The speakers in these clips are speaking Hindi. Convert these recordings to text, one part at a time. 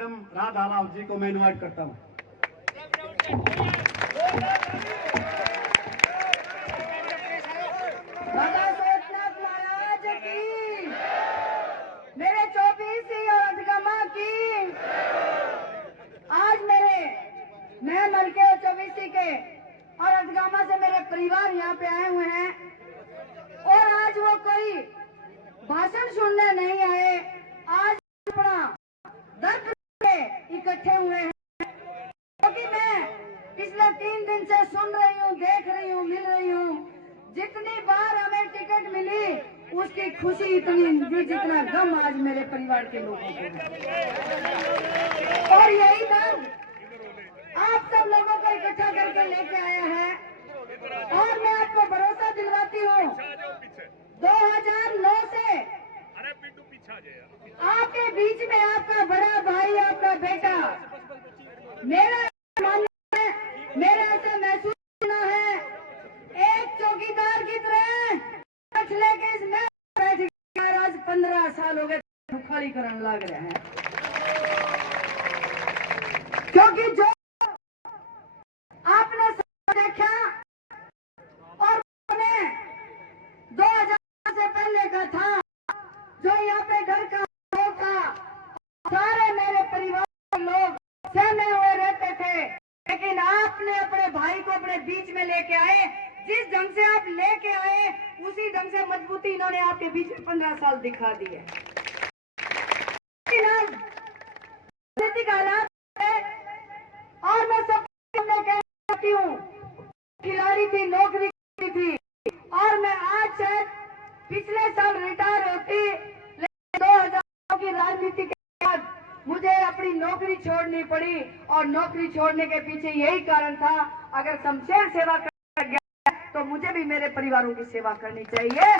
मैडम राधा लाल जी को मैं इनवाइट करता हूँ। बाबा सोचनाथ महाराज की, मेरे 24 और अधगमा की। आज मैं मलके 24 के और अधगमा से मेरे परिवार यहाँ पे आए हुए हैं और आज वो कोई भाषण सुनने नहीं आए, आज अपना दर्द इकट्ठे हुए हैं। क्योंकि मैं पिछले 3 दिन से सुन रही हूँ, देख रही हूँ, मिल रही हूँ। जितनी बार हमें टिकट मिली उसकी खुशी इतनी थी जितना गम आज मेरे परिवार के लोगों को है। और यही दर्द आप सब लोगों को इकट्ठा करके लेके आया है। और मैं आपको भरोसा दिलवाती हूँ, 2009 से आपके बीच में आपका बड़ा भाई, आपका बेटा, मेरा ऐसा महसूस होना है एक चौकीदार की तरह लेके इसमें बैठ गया। आज 15 साल हो गए खालीकरण लग रहे हैं, क्योंकि जो आपने देखा और 2000 से पहले का था, जो यहाँ पे डर का सारे मेरे परिवार के लोग सहमे हुए रहते थे, लेकिन आपने अपने भाई को अपने बीच में लेके आए। जिस ढंग से आप लेके आए उसी ढंग से मजबूती इन्होंने आपके बीच में 15 साल दिखा दी है। हालात है और मैं सब कहती हूँ, खिलाड़ी थी, नौकरी की थी और मैं आज शायद पिछले साल रिटायर होती, लेकिन 2000 की राजनीति के बाद मुझे अपनी नौकरी छोड़नी पड़ी। और नौकरी छोड़ने के पीछे यही कारण था, अगर शमशेर सेवा कर गया तो मुझे भी मेरे परिवारों की सेवा करनी चाहिए।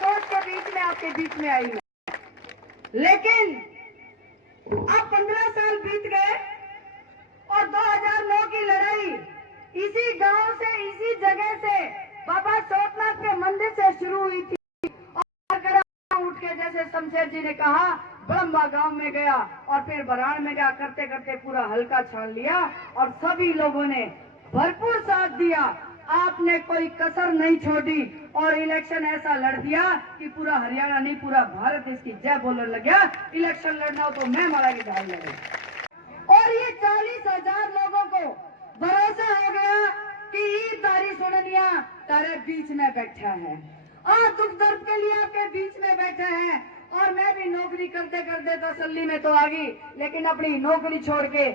सोच के बीच में आपके बीच में आई हूँ। लेकिन अब 15 साल बीत गए और 2009 की लड़ाई इसी गांव से, इसी जगह से, बाबा सोमनाथ के मंदिर से शुरू हुई थी। और उठ के जैसे शमशेर जी ने कहा, ब्रह्मा गांव में गया और फिर बराण में गया, करते करते पूरा हल्का छान लिया और सभी लोगों ने भरपूर साथ दिया। आपने कोई कसर नहीं छोड़ी और इलेक्शन ऐसा लड़ दिया कि पूरा हरियाणा नहीं, पूरा भारत इसकी जय बोलने लग गया। इलेक्शन लड़ना हो तो मैं मारा की ढाल लड़े। और ये 40,000 लोगों को भरोसा हो गया कि ईदारी सुननिया तारे बीच में बैठा है और दुख दर्द के लिए आपके बीच में बैठे हैं। और मैं भी नौकरी करते करते तसल्ली में तो आ गई, लेकिन अपनी नौकरी छोड़ के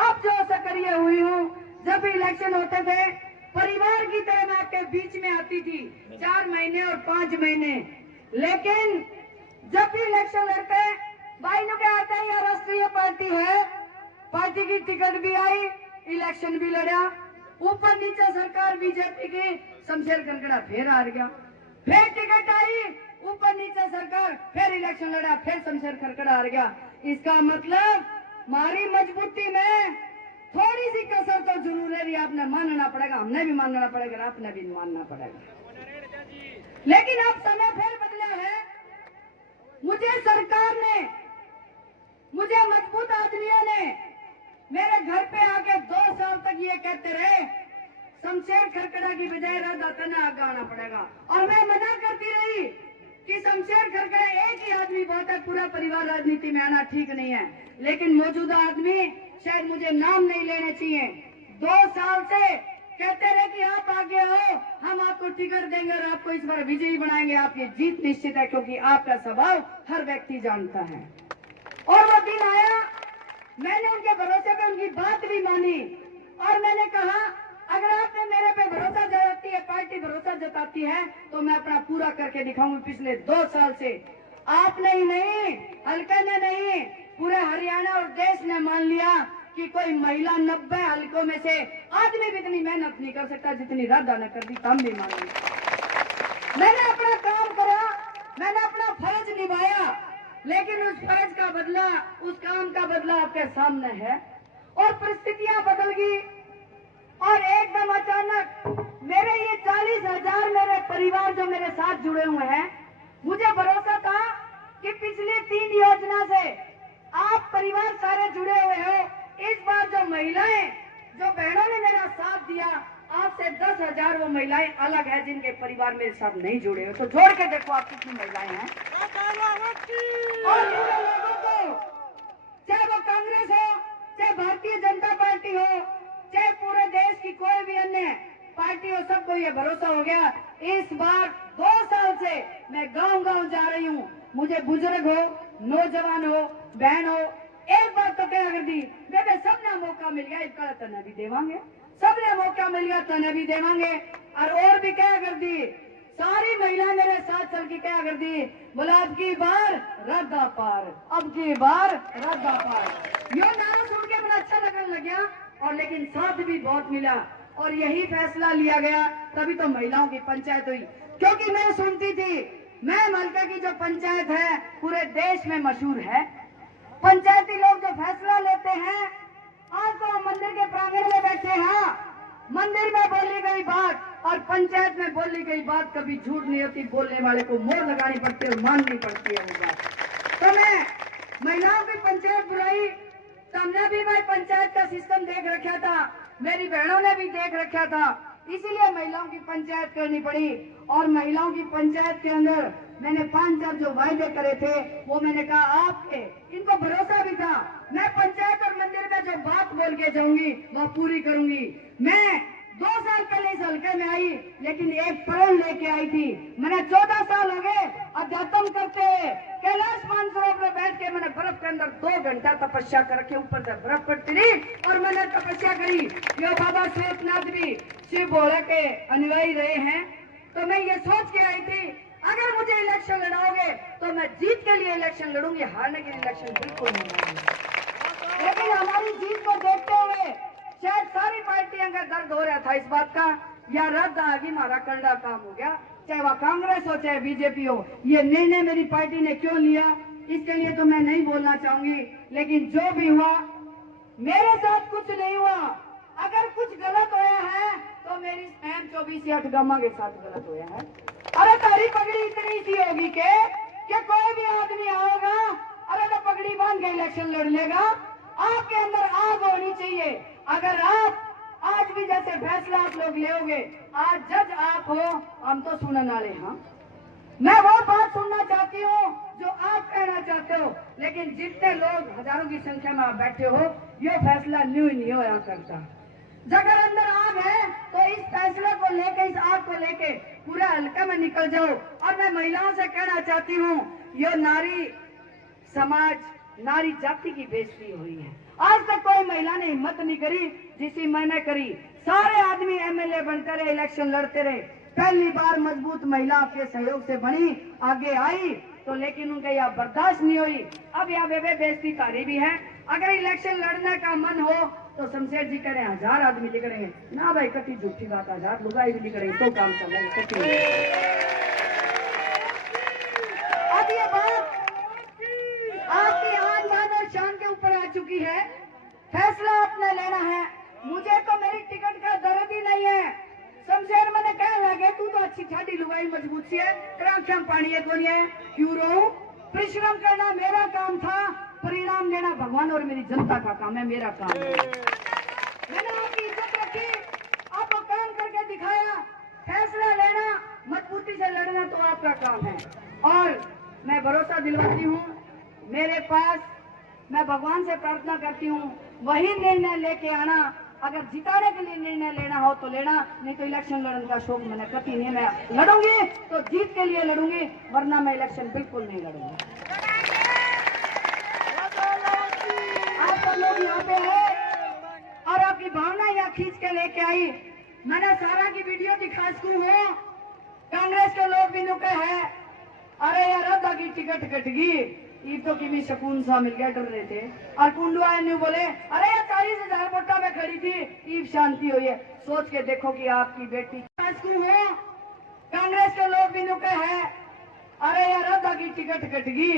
अब जो सक्रिय हुई हूँ। जब भी इलेक्शन होते थे परिवार की तरह मैं आपके बीच में आती थी, 4 महीने और 5 महीने। लेकिन जब भी इलेक्शन लड़ते भाई ने क्या आता है, यार राष्ट्रीय पार्टी है, पार्टी की टिकट भी आई, इलेक्शन भी लड़ा, ऊपर नीचे सरकार बीजेपी की, शमशेर खरकड़ा फिर हार गया, फिर टिकट आई, ऊपर नीचे सरकार, फिर इलेक्शन लड़ा, फिर शमशेर खरकड़ा हार गया। इसका मतलब हमारी मजबूती में थोड़ी सी कसर तो जरूर है, आपने मानना पड़ेगा, हमने भी मानना पड़ेगा, आपने भी मानना पड़ेगा। लेकिन अब समय फिर बदला है। मुझे सरकार ने, मुझे मजबूत आदमियों ने मेरे घर पे आके 2 साल तक ये कहते रहे, शमशेर खरकड़ा की बजाय राधा तना आगे आना पड़ेगा। और मैं मना करती रही कि शमशेर खरकड़ा एक ही आदमी बहुत है, पूरा परिवार राजनीति में आना ठीक नहीं है। लेकिन मौजूदा आदमी, शायद मुझे नाम नहीं लेने चाहिए, 2 साल से कहते रहे कि आप आगे आओ, हम आपको टिकट देंगे और आपको इस बार विजयी बनाएंगे, आपकी जीत निश्चित है, क्योंकि आपका स्वभाव हर व्यक्ति जानता है। और वो दिन आया, मैंने उनके भरोसे पे उनकी बात भी मानी और मैंने कहा, अगर आपने मेरे पे भरोसा जताती है, पार्टी भरोसा जताती है, तो मैं अपना पूरा करके दिखाऊंगी। पिछले 2 साल से आपने ही नहीं, हल्के ने नहीं, पूरे हरियाणा और देश ने मान लिया कि कोई महिला 90 हल्कों में से आदमी भी इतनी मेहनत नहीं कर सकता जितनी राधा ने कर दी। हम भी मान लिया, मैंने अपना काम करा, मैंने अपना फर्ज निभाया, लेकिन उस फर्ज का बदला, उस काम का बदला आपके सामने है। और परिस्थितियां बदल गई और एकदम अचानक मेरे ये 40,000 मेरे परिवार जो मेरे साथ जुड़े हुए हैं, मुझे भरोसा था कि पिछली 3 योजना से आप परिवार सारे जुड़े हुए हो। इस बार जो महिलाएं, जो बहनों ने मेरा साथ दिया, आपसे 10,000 वो महिलाएं अलग है जिनके परिवार मेरे साथ नहीं जुड़े हुए। तो जोड़ के देखो आप कितनी महिलाएं हैं। और पूरे लोगों को, चाहे वो कांग्रेस हो, चाहे भारतीय जनता पार्टी हो, चाहे पूरे देश की कोई भी अन्य पार्टी हो, सबको ये भरोसा हो गया। इस बार 2 साल से मैं गांव-गांव जा रही हूँ। मुझे बुजुर्ग हो, नौजवान हो, बहन हो, एक बात तो क्या कर दी, बेबे सबने मौका मिल गया, इसका तने भी देवांगे, सबने मौका मिल गया तने भी देवांगे। और भी क्या कर दी, सारी महिला मेरे साथ चल के क्या कर दी, बोला अब की बार रद्दा पार, अब की बार रद्दा पार। यो नारा सुन के बड़ा अच्छा लगने लग गया, और लेकिन साथ भी बहुत मिला, और यही फैसला लिया गया। तभी तो महिलाओं की पंचायत हुई, क्योंकि मैं सुनती थी, मैं मलका की जो पंचायत है पूरे देश में मशहूर है। पंचायती लोग जो फैसला लेते हैं, आज तो हम मंदिर के प्रांगण में बैठे हैं, मंदिर में बोली गई बात और पंचायत में बोली गई बात कभी झूठ नहीं होती। बोलने वाले को मोहर लगानी पड़ती है और माननी पड़ती है वो बात। तो मैं महिलाओं की पंचायत बुलाई, तो हमने भी भाई पंचायत का सिस्टम देख रखा था, मेरी बहनों ने भी देख रखा था, इसीलिए महिलाओं की पंचायत करनी पड़ी। और महिलाओं की पंचायत के अंदर मैंने 5 जो वायदे करे थे वो मैंने कहा आपके, इनको भरोसा भी था, मैं पंचायत और मंदिर में जो बात बोल के जाऊंगी वो पूरी करूंगी। मैं 2 साल पहले इस हल्के में आई, लेकिन एक प्रण लेके आई थी। मैंने 14 साल हो गए अध्यात्म करते हुए कैलाश मानसरोवर में बैठ के मैंने बर्फ के अंदर 2 घंटा तपस्या करके ऊपर से बर्फ पड़ती रही और मैंने तपस्या करी। यो बाबा शेषनाथ भी शिव भोले के अनुयायी रहे हैं। तो मैं ये सोच के आई थी, अगर मुझे इलेक्शन लड़ाओगे तो मैं जीत के लिए इलेक्शन लड़ूंगी, हारने के लिए इलेक्शन बिल्कुल नहीं लड़ूंगी। लेकिन हमारी जीत को देखते हुए शायद सारी पार्टियों का दर्द हो रहा था इस बात का, या रद्द आगे हमारा करड़ा काम हो गया, चाहे वह कांग्रेस हो चाहे बीजेपी हो। ये निर्णय मेरी पार्टी ने क्यों लिया, इसके लिए तो मैं नहीं बोलना चाहूंगी, लेकिन जो भी हुआ मेरे साथ कुछ नहीं हुआ। अगर कुछ गलत होया है तो मेरी एम 24 गामा के साथ गलत होया है। अरे तारी पगड़ी इतनी सी होगी कि कोई भी आदमी आओगा, अरे तो पगड़ी बांध के इलेक्शन लड़ लेगा। आपके अंदर आग होनी चाहिए। अगर आप आज भी जैसे फैसला आप लोग लेोगे, आज जज आप हो, हम तो सुनने वाले। हाँ, मैं वो बात सुनना चाहती हूँ जो आप कहना चाहते हो, लेकिन जितने लोग हजारों की संख्या में आप बैठे हो, ये फैसला नहीं होया करता। अगर अंदर आग है तो इस फैसले को लेके, इस आग को लेके पूरे हल्के में निकल जाओ। और मैं महिलाओं से कहना चाहती हूँ, ये नारी समाज, नारी जाति की बेइज्जती हुई है। आज तक कोई महिला ने हिम्मत नहीं करी जिसी मैंने करी। सारे आदमी एमएलए बनते रहे, इलेक्शन लड़ते रहे। पहली बार मजबूत महिला आपके सहयोग से बनी, आगे आई, तो लेकिन उनके यहाँ बर्दाश्त नहीं हुई। अब यहाँ बेबे बेइज्जती तारी भी है। अगर इलेक्शन लड़ने का मन हो तो शमशेर जी करें, 1000 आदमी निकलेंगे ना भाई, कटी झूठी बात, 1000 लुगाई भी निकलेंगे तो काम चलेगा। अब ये बात आपकी आन बान और शान के ऊपर आ चुकी है। फैसला आपने लेना है। मुझे तो मेरी टिकट का दर्द ही नहीं है। शमशेर मैंने कह लगे तू तो अच्छी ठाडी लुगाई मजबूत सी है, आंखें पानी है कौन है, क्यों रो? परिश्रम करना मेरा काम था, परिणाम देना भगवान और मेरी जनता का काम है, मेरा काम है। मैंने आपकी इज्जत रखी, आपको काम करके दिखाया। फैसला लेना, मजबूती से लड़ना तो आपका काम है। और मैं भरोसा दिलवाती हूँ, मेरे पास, मैं भगवान से प्रार्थना करती हूँ वही निर्णय लेके आना। अगर जिताने के लिए निर्णय लेना हो तो लेना, नहीं तो इलेक्शन लड़ने का शौक मैंने कभी नहीं। मैं लड़ूंगी तो जीत के लिए लड़ूंगी, वरना मैं इलेक्शन बिल्कुल नहीं लड़ूंगी। आप सब लोग यहाँ पे हैं और आपकी भावना यहाँ खींच के लेके आई। मैंने सारा की वीडियो दिखा सकूं हो। कांग्रेस के लोग भी नुके हैं, अरे यार रद्दा की टिकट कट गई, ये तो किमी सुकून सा मिल गया, डर रहे थे। और कुंडू आए न्यू बोले, अरे यार 40,000 वोटा में खड़ी थी, ईब शांति हुई है। सोच के देखो कि आपकी बेटी हो। कांग्रेस के लोग भी नुके हैं, अरे यार रद्दा की टिकट कट गई,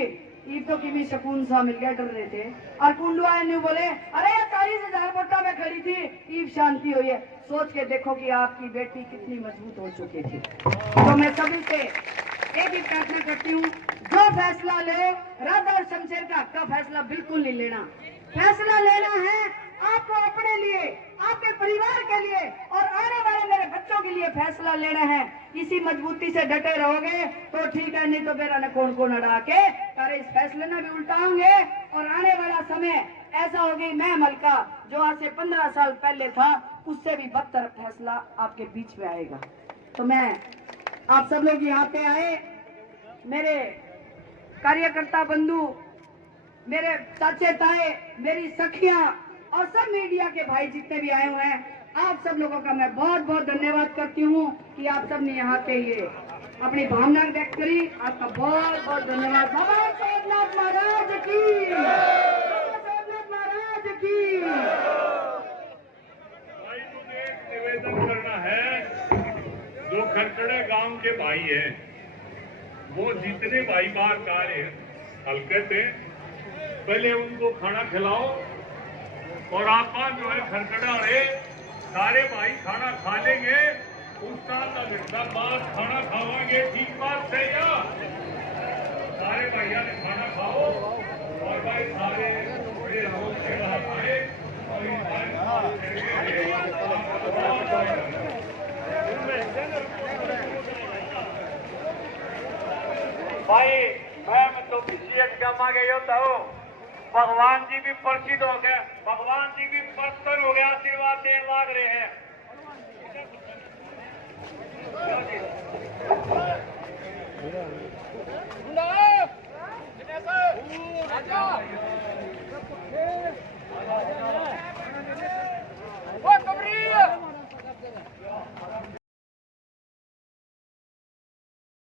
ये तो किमी सुकून सा मिल गया, डर रहे थे। और कुंडू आए न्यू बोले, अरे यार 40,000 वोटा में खड़ी थी, ईब शांति हुई है। सोच के देखो कि आपकी बेटी कितनी मजबूत हो चुकी थी। तो मैं सभी से एक ही प्रार्थना करती हूँ, जो फैसला लो, राधा और शमशेर का हक का फैसला बिल्कुल नहीं लेना। फैसला लेना है आपको अपने लिए, आपके परिवार के लिए और आने वाले मेरे बच्चों के लिए फैसला लेना है। इसी मजबूती से डटे रहोगे तो ठीक है, नहीं तो मेरा न कौन कौन अड़ा के अरे इस फैसले में भी उल्टाओगे और आने वाला समय ऐसा होगी मैं मलका जो आज से 15 साल पहले था उससे भी बदतर फैसला आपके बीच में आएगा। तो मैं आप सब लोग यहाँ पे आए, मेरे कार्यकर्ता बंधु, मेरे चाचे ताए, मेरी सखियां और सब मीडिया के भाई जितने भी आए हुए हैं, आप सब लोगों का मैं बहुत बहुत धन्यवाद करती हूँ कि आप सब ने यहाँ के ये अपनी भावना व्यक्त करी। आपका बहुत बहुत धन्यवाद। बाबा साहेबनाथ महाराज की, बाबा साहेबनाथ महाराज की। भाई मुझे एक निवेदन करना है, जो खरकड़े गांव के भाई हैं, वो जितने भाई बार कार्य हल्के थे पहले उनको खाना खिलाओ और आप जो है खरकड़ा रहे सारे भाई खाना खा लेंगे, उसका घंटा बाद खाना खावांगे। ठीक बात है या? सारे भैया ने खाना खाओ और भाई सारे बड़े लोग के बाहर आए भाई मैं तो किसी एक जमा गई होता हूँ। भगवान जी भी प्रसिद्ध हो गए, भगवान जी भी प्रसन्न हो गया, आशीर्वाद देने लाग रहे हैं। ना